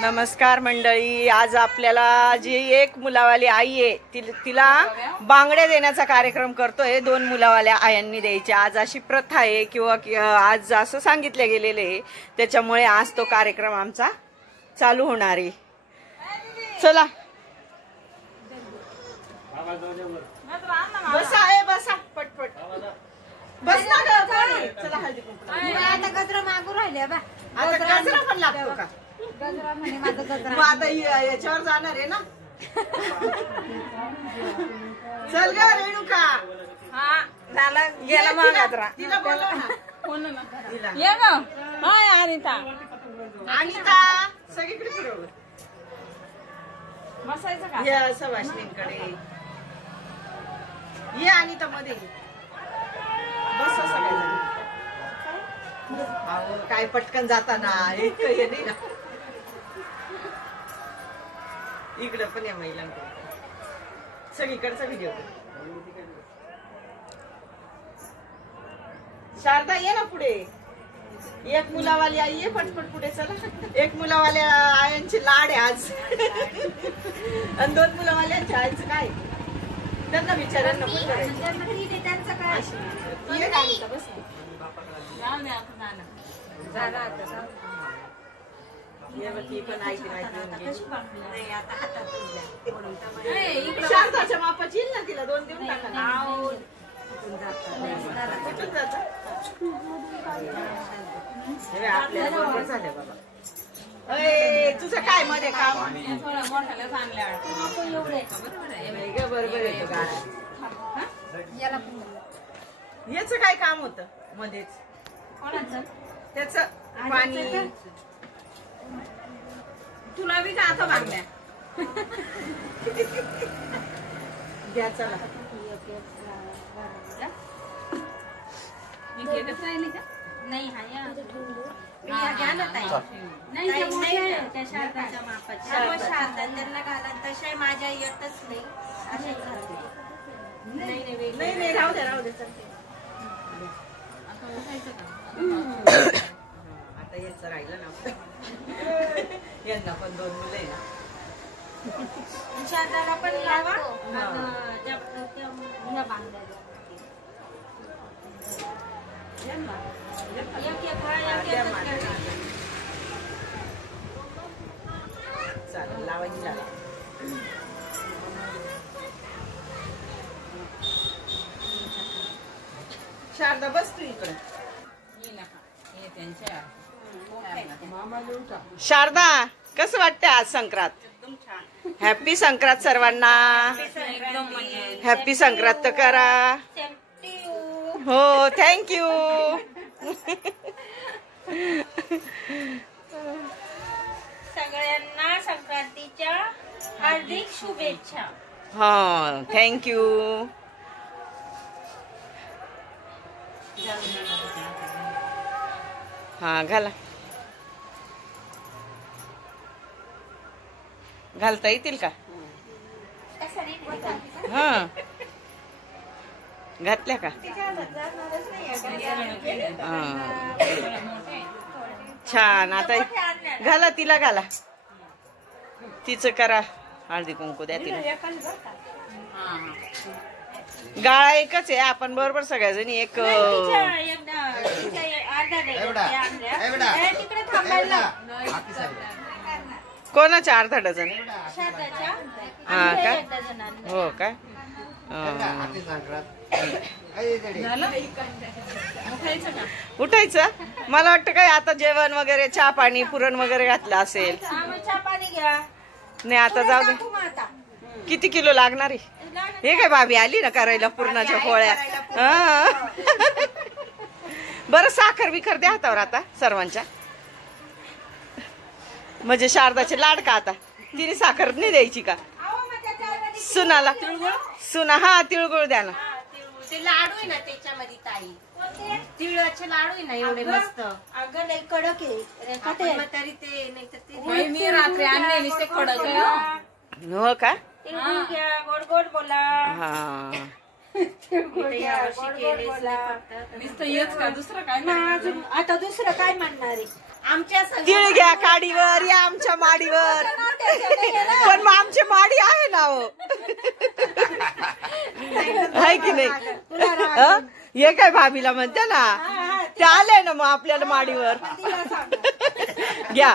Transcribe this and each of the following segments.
नमस्कार मंडळी, आज आपल्याला जी एक मुलावाली आई आहे तिला बांगड्या देण्याचा कार्यक्रम करतोय। 2 मुलावाल्या आयांनी द्यायच्या। आज अशी प्रथा आहे किंवा आज असं सांगितले गेलेले आहे, त्याच्यामुळे आज तो कार्यक्रम आमचा चालू होणार आहे। चला बसा आहे, बसा पटपट बस ना ग। चला हळदी कुंकू आता गजरा मागू राहिले बा। आता गजरा पण लागतो का? गजरा म्हणे माझा गजरा। मग आता याच्यावर जाणार आहे ना। चल ग रेणुका। हा झाला गेला मग गजरा। तिला बोलव ना। कोण ना तिला ये ग। हाय अनिता। अनिता सगळीकडे फिरव। बसायचं का? ये सवाष्णींकडे ये अनिता मध्ये बस सगळ्या। काय पटकन जाताना एक हे नाही ना। इकडे पण या महिलांकडे सगळीकडचा व्हिडिओ। शारदा ये ना पुढे। एक मुलावाली आई आहे, पटपट पुढे चला। एक मुलावाल्या आयांची लाड आहे आज आणि 2 मुलावाल्यांच्या आईचं काय त्यांना विचारायला नको त्यांचं काय शारदाच्या मापाची येईल ना, तिला 2 देऊन टाका ना। कुठून जाता आपल्या बरोबर झालं बाबा। तुझं काय मध्ये काम? बरोबर आहे का? याच काय काम होतं मध्येच? त्याच पाणी तुला बी का आता बांगल्या द्या चला। नाही घ्या ना ताई। नाही त्या शारदाच्या मापाच्या शारदा त्यांना घाला तशा माझ्या येतच नाही अशा नाही नाही राहू दे राहू दे चल। आता याच राहिलं ना। यांना पण 2 मुलं आहे ना। शारदाला पण लावा। चालेल लावायची लावा। शारदा बस तू इकडे। शारदा कसं वाटतं आज संक्रांत? एकदम छान। हॅपी संक्रांत सर्वांना। हॅपी संक्रांत करा। हो थँक्यू। सगळ्यांना संक्रांतीच्या हार्दिक शुभेच्छा। हा थँक्यू। हा घाला, घालता येतील का? हा घातल्या का? छान। आता घाला तिला, घाला तिचं करा हळदी कुंकू द्या तिला। गाळा एकच आहे, आपण बरोबर सगळ्याजणी एक। कोणाच्या अर्धा डझन? हा का? हो का? उठायचं? मला वाटतं काय आता जेवण वगैरे चहा पाणी पुरण वगैरे घातलं असेल। नाही आता जाऊ दे। किती किलो लागणार आहे? हे काय भाभी आली ना करायला पुरणाच्या पोळ्या। बरं साखर बिखर द्या हातावर आता सर्वांच्या। म्हणजे शारदाचे लाड का आता? तिने साखर नाही द्यायची का सुनाला? सुना हा तिळगुळ द्या ना। ते लाडू आहे ना त्याच्यामध्ये ताई, तिळाचे लाडू आहे ना एवढे मस्त। अगं लई कडक आहे तरी ते नाही तर ते मी रात्री आणले नुसते कडक आहे। हो का? तिळगुळ घ्या, गोड गोड बोला। हा आता दुसरं काय म्हणणार आहे? आमच्या संग तिळ घ्या काडीवर या आमच्या माडीवर. पण मग आमची माडी आहे ना हो, आहे की नाही? हं? हे काय भाभीला म्हणते ना, ते आले ना मग आपल्याला माडीवर. घ्या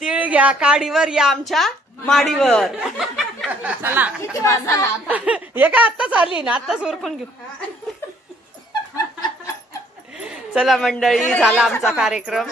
तिळ घ्या काडीवर या आमच्या माडीवर. हे काय आत्ताच आली ना, आत्ताच उरकून घेऊ. चला मंडळी, झाला आमचा कार्यक्रम.